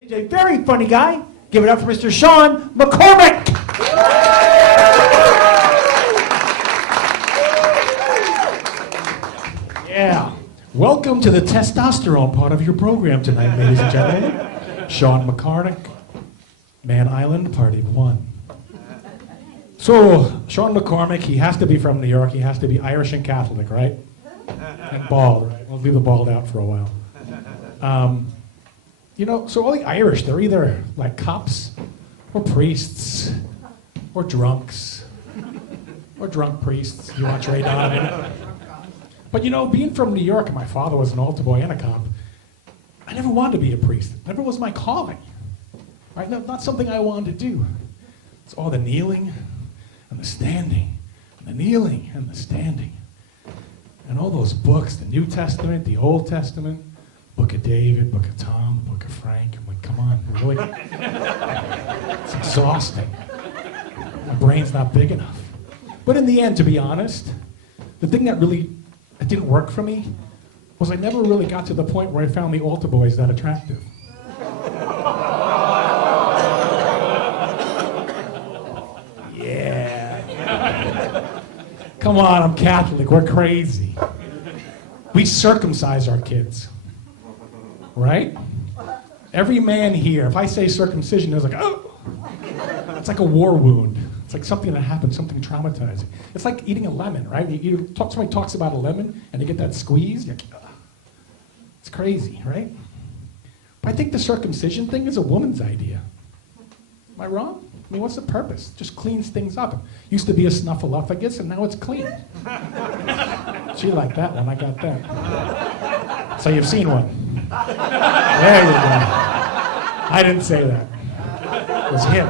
He's a very funny guy. Give it up for Mr. Sean McCormack. Yeah. Welcome to the testosterone part of your program tonight, ladies and gentlemen. Sean McCormack, Man Island, Party 1. So, Sean McCormack, he has to be from New York. He has to be Irish and Catholic, right? And bald, right? We'll leave the bald out for a while. So all the Irish, they're either like cops or priests or drunks or drunk priests. You watch Ray Donovan. But being from New York, and my father was an altar boy and a cop, I never wanted to be a priest. It never was my calling. Right? Not something I wanted to do. It's all the kneeling and the standing, and the kneeling and the standing. And all those books, the New Testament, the Old Testament, Book of David, Book of Tom, Book of Frank. I'm like, come on, really? It's exhausting. My brain's not big enough. But in the end, to be honest, the thing that didn't work for me was I never really got to the point where I found the altar boys that attractive. Yeah. Come on, I'm Catholic, we're crazy. We circumcise our kids. Right? Every man here, if I say circumcision, they're like, oh! It's like a war wound. It's like something that happened, something traumatizing. It's like eating a lemon, right? Somebody talks about a lemon, and you get that squeeze. You're like, ugh. It's crazy, right? But I think the circumcision thing is a woman's idea. Am I wrong? I mean, what's the purpose? Just cleans things up. Used to be a snuffleupagus, and now it's clean. She liked that one, I got that. So you've seen one. There you go. I didn't say that. It was him.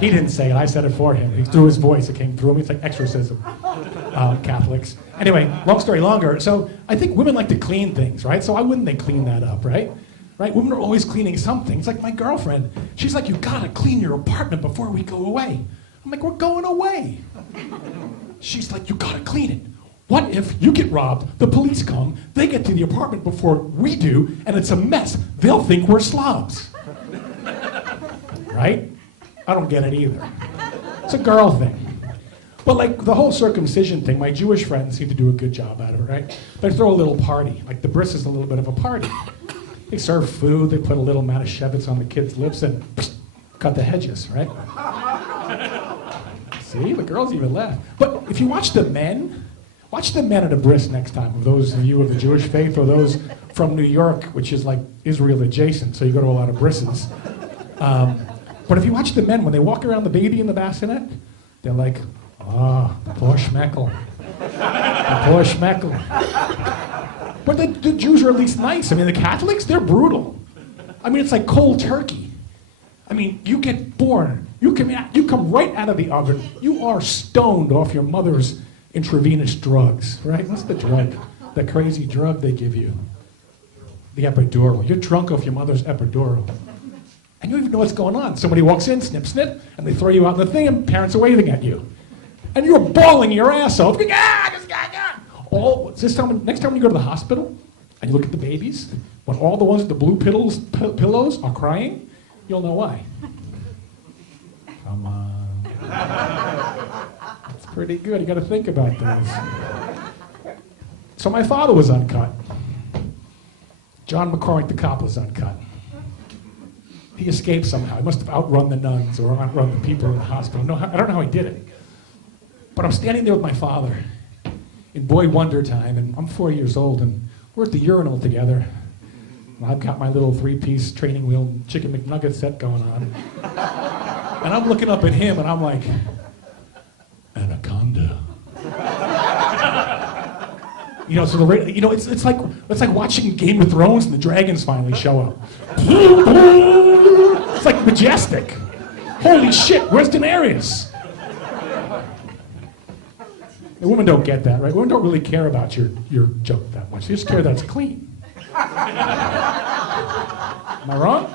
He didn't say it, I said it for him. He threw his voice, it came through him. It's like exorcism. Catholics. Anyway, long story longer. So I think women like to clean things, right? So why wouldn't they clean that up, right? Right? Women are always cleaning something. It's like my girlfriend. She's like, you gotta clean your apartment before we go away. I'm like, we're going away. She's like, you gotta clean it. What if you get robbed, the police come, they get to the apartment before we do, and it's a mess. They'll think we're slobs. Right? I don't get it either. It's a girl thing. But like the whole circumcision thing, my Jewish friends seem to do a good job at it, right? They throw a little party. Like the bris is a little bit of a party. They serve food, they put a little Manischewitz on the kids' lips and cut the hedges, right? See, the girls even laugh. But if you watch the men at a bris next time, those of you of the Jewish faith or those from New York, which is like Israel adjacent, so you go to a lot of brises. But if you watch the men, when they walk around the baby in the bassinet, they're like, the poor schmeckel. The poor schmeckel. But the Jews are at least nice. I mean, the Catholics, they're brutal. I mean, it's like cold turkey. I mean, you get born, you come right out of the oven, you are stoned off your mother's intravenous drugs, right? What's the drug? The crazy drug they give you? The epidural. You're drunk off your mother's epidural. And you don't even know what's going on. Somebody walks in, snip, snip, and they throw you out in the thing, and parents are waving at you. And you're bawling your ass off. Next time you go to the hospital, and you look at the babies, when all the ones with the blue pillows are crying, you'll know why. Come on. It's pretty good. You got to think about those. So my father was uncut. John McCormack, the cop, was uncut. He escaped somehow. He must have outrun the nuns or outrun the people in the hospital. No, I don't know how he did it. But I'm standing there with my father in boy wonder time, and I'm 4 years old, and we're at the urinal together. And I've got my little 3-piece training wheel chicken McNugget set going on. And I'm looking up at him, and I'm like, anaconda. It's like watching Game of Thrones and the dragons finally show up. It's like majestic. Holy shit, where's Daenerys? The women don't get that, right? Women don't really care about your joke that much. They just care that it's clean. Am I wrong?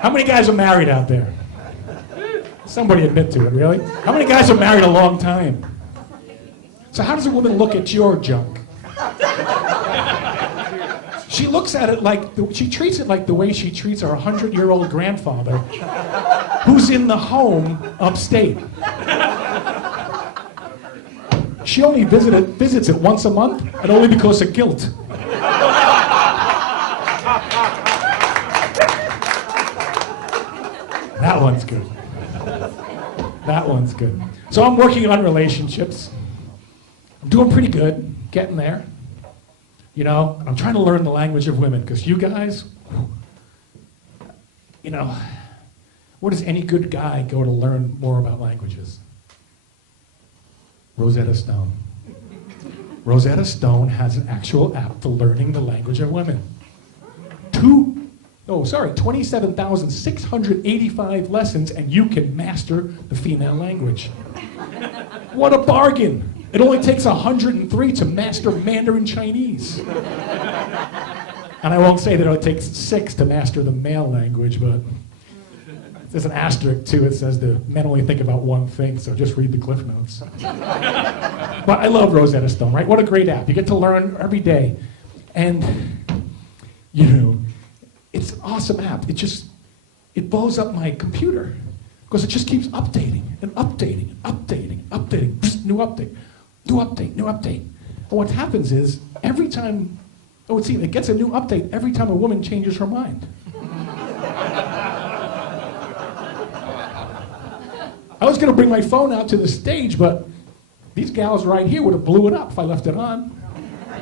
How many guys are married out there? Somebody admit to it, really? How many guys are married a long time? So how does a woman look at your junk? She looks at it like, she treats it like the way she treats her 100-year-old grandfather who's in the home upstate. She only visits it once a month, and only because of guilt. That one's good. That one's good. So I'm working on relationships. I'm doing pretty good, getting there. You know, and I'm trying to learn the language of women, because you guys, you know, where does any good guy go to learn more about languages? Rosetta Stone. Rosetta Stone has an actual app for learning the language of women. 27,685 lessons, and you can master the female language. What a bargain! It only takes 103 to master Mandarin Chinese. And I won't say that it takes 6 to master the male language, but there's an asterisk too. It says the men only think about one thing, so just read the Cliff Notes. But I love Rosetta Stone, right? What a great app. You get to learn every day. And, you know, it's an awesome app. It blows up my computer because it just keeps updating and updating and updating and updating. Psst, new update, new update, new update. And what happens is every time, it gets a new update every time a woman changes her mind. I was going to bring my phone out to the stage, but these gals right here would have blew it up if I left it on.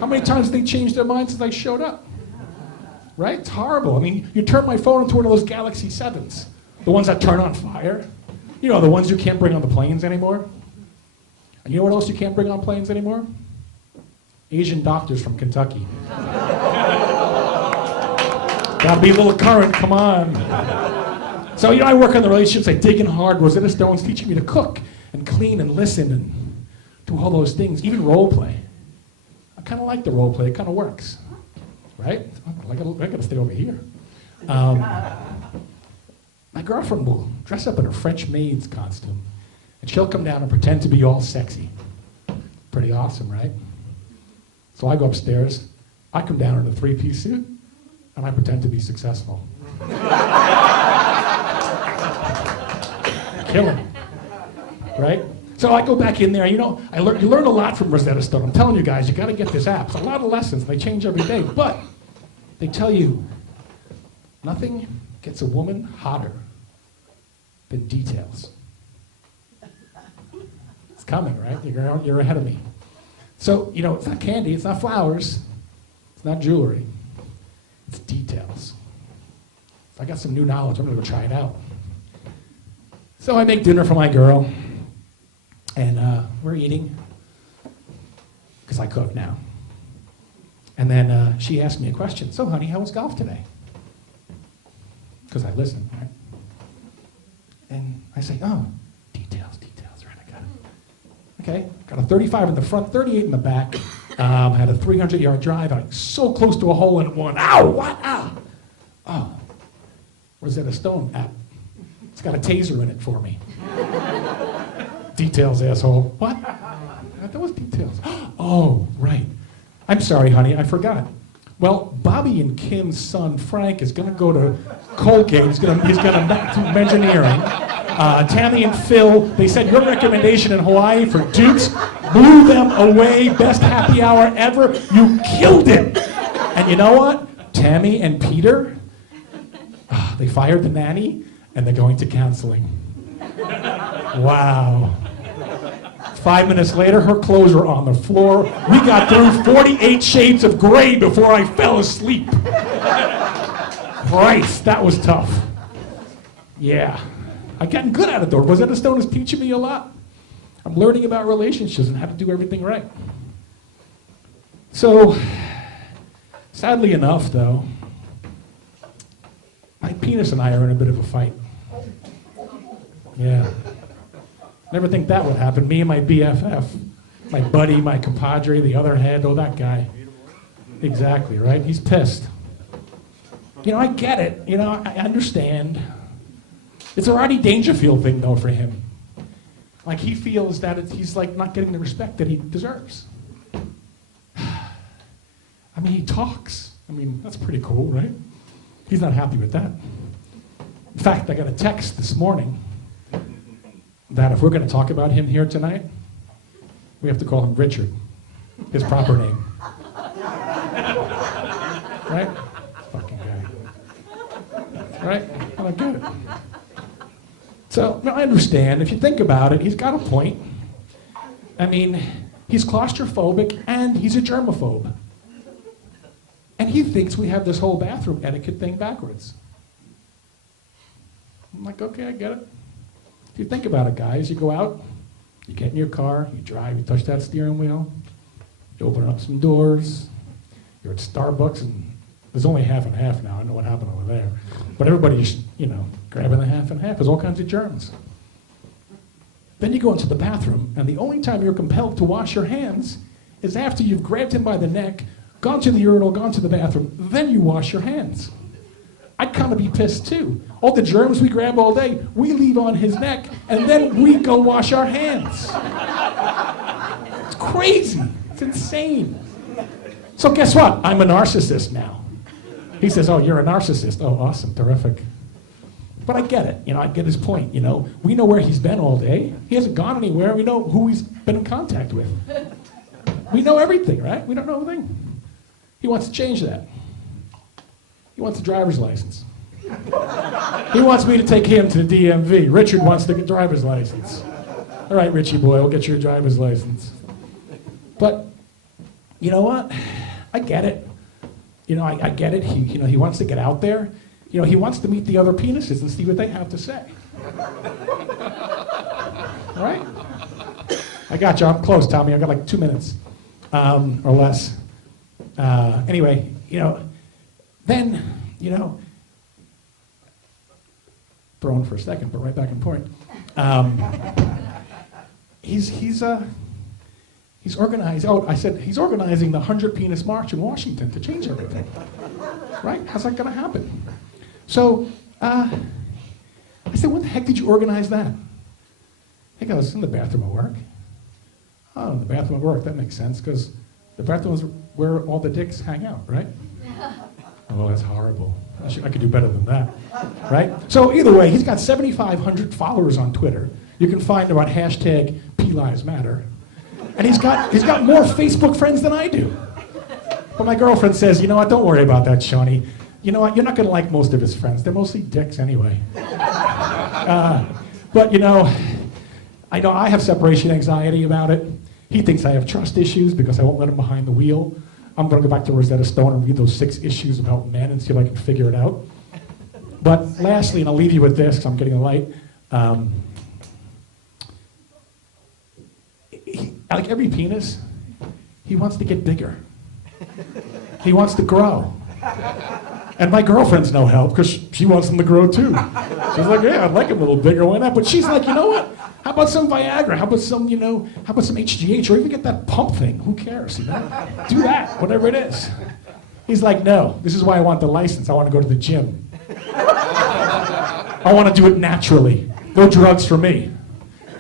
How many times have they changed their mind since I showed up? Right? It's horrible. I mean, you turn my phone into one of those Galaxy 7s, the ones that turn on fire. You know, the ones you can't bring on the planes anymore. And you know what else you can't bring on planes anymore? Asian doctors from Kentucky. Gotta be a little current, come on. So, you know, I work on the relationships, I dig in hard. Rosetta Stone's teaching me to cook and clean and listen and do all those things, even role play. I kind of like the role play, it kind of works, right? I gotta stay over here. My girlfriend will dress up in a French maid's costume, and she'll come down and pretend to be all sexy. Pretty awesome, right? So I go upstairs, I come down in a 3-piece suit, and I pretend to be successful. Killing, right? So I go back in there, you know, you learn a lot from Rosetta Stone. I'm telling you guys, you gotta get this app. It's a lot of lessons, they change every day, but they tell you nothing gets a woman hotter than details. It's coming, right? You're ahead of me. So, you know, it's not candy, it's not flowers, it's not jewelry, it's details. If I got some new knowledge, I'm gonna go try it out. So I make dinner for my girl, and we're eating, because I cook now. And then she asked me a question. So, honey, how was golf today? Because I listen, right? And I say, oh, details, right, I got it. Okay, got a 35 in the front, 38 in the back. Had a 300-yard drive, and I'm so close to a hole in one. Ow, what, ow? Oh, Rosetta Stone app. It's got a taser in it for me. Details, asshole. What? That was details. Oh, right. I'm sorry, honey, I forgot. Well, Bobby and Kim's son, Frank, is going to go to Colgate. He's going to do engineering. Tammy and Phil, they said your recommendation in Hawaii for Dukes blew them away. Best happy hour ever. You killed it. And you know what? Tammy and Peter, they fired the nanny, and they're going to counseling. Wow. 5 minutes later, her clothes were on the floor. We got through 48 shades of gray before I fell asleep. Christ, that was tough. Yeah. I'm getting good at it, though. Rosetta Stone is teaching me a lot. I'm learning about relationships and how to do everything right. So, sadly enough, though, my penis and I are in a bit of a fight. Yeah. Never think that would happen. Me and my BFF, my buddy, my compadre, the other head, oh, that guy. Exactly, right? He's pissed. You know, I get it. You know, I understand. It's a Rodney Dangerfield thing, though, for him. Like, he feels that he's, like, not getting the respect that he deserves. I mean, he talks. I mean, that's pretty cool, right? He's not happy with that. In fact, I got a text this morning that if we're going to talk about him here tonight, we have to call him Richard, his proper name. Right? Fucking guy. Right? I don't get it. So, no, I understand. If you think about it, he's got a point. I mean, he's claustrophobic and he's a germaphobe. And he thinks we have this whole bathroom etiquette thing backwards. I'm like, okay, I get it. If you think about it, guys, you go out, you get in your car, you drive, you touch that steering wheel, you open up some doors, you're at Starbucks, and there's only half and half now. I know what happened over there. But everybody's, grabbing the half and half. There's all kinds of germs. Then you go into the bathroom, and the only time you're compelled to wash your hands is after you've grabbed him by the neck, gone to the urinal, gone to the bathroom, then you wash your hands. I'd kind of be pissed too. All the germs we grab all day, we leave on his neck, and then we go wash our hands. It's crazy. It's insane. So guess what? I'm a narcissist now. He says, oh, you're a narcissist. Oh, awesome, terrific. But I get it. I get his point. We know where he's been all day. He hasn't gone anywhere. We know who he's been in contact with. We know everything, right? We don't know everything. He wants to change that. He wants a driver's license. He wants me to take him to the DMV. Richard wants the driver's license. All right, Richie boy, we'll get you a driver's license. But you know what? I get it. I get it. He wants to get out there. He wants to meet the other penises and see what they have to say. Right? I got you. I'm close, Tommy. I got like 2 minutes or less. Anyway, then, thrown for a second, but right back in point. He's organized. Oh, I said he's organizing the 100 Penis March in Washington to change everything. Right? How's that going to happen? So I said, "What the heck did you organize that?" He goes, "In the bathroom at work." Oh, in the bathroom at work. That makes sense because the bathroom is where all the dicks hang out, right? Oh, that's horrible. I could do better than that, right? So either way, he's got 7,500 followers on Twitter. You can find him on hashtag #PLivesMatter. And he's got more Facebook friends than I do. But my girlfriend says, you know what, don't worry about that, Shawnee. You know what, you're not going to like most of his friends. They're mostly dicks anyway. But I know I have separation anxiety about it. He thinks I have trust issues because I won't let him behind the wheel. I'm going to go back to Rosetta Stone and read those 6 issues about men and see if I can figure it out. But lastly, and I'll leave you with this because I'm getting a light, like every penis, he wants to get bigger. He wants to grow. And my girlfriend's no help because she wants him to grow too. She's like, yeah, I'd like him a little bigger, why not? But she's like, you know what? How about some Viagra? How about some HGH? Or even get that pump thing. Who cares, Do that, whatever it is. He's like, no, this is why I want the license. I want to go to the gym. I want to do it naturally. No drugs for me.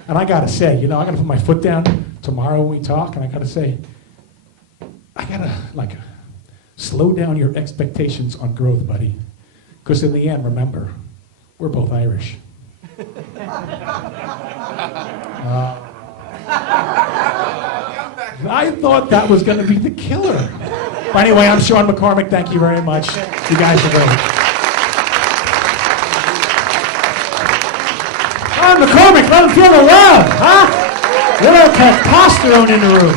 And I got to say, I got to put my foot down tomorrow when we talk, and I got to say, I got to, slow down your expectations on growth, buddy. Because in the end, remember, we're both Irish. I thought that was going to be the killer. But anyway, I'm Sean McCormack. Thank you very much. You guys are great. Sean McCormack, let him feel the love, huh? Little testosterone in the room.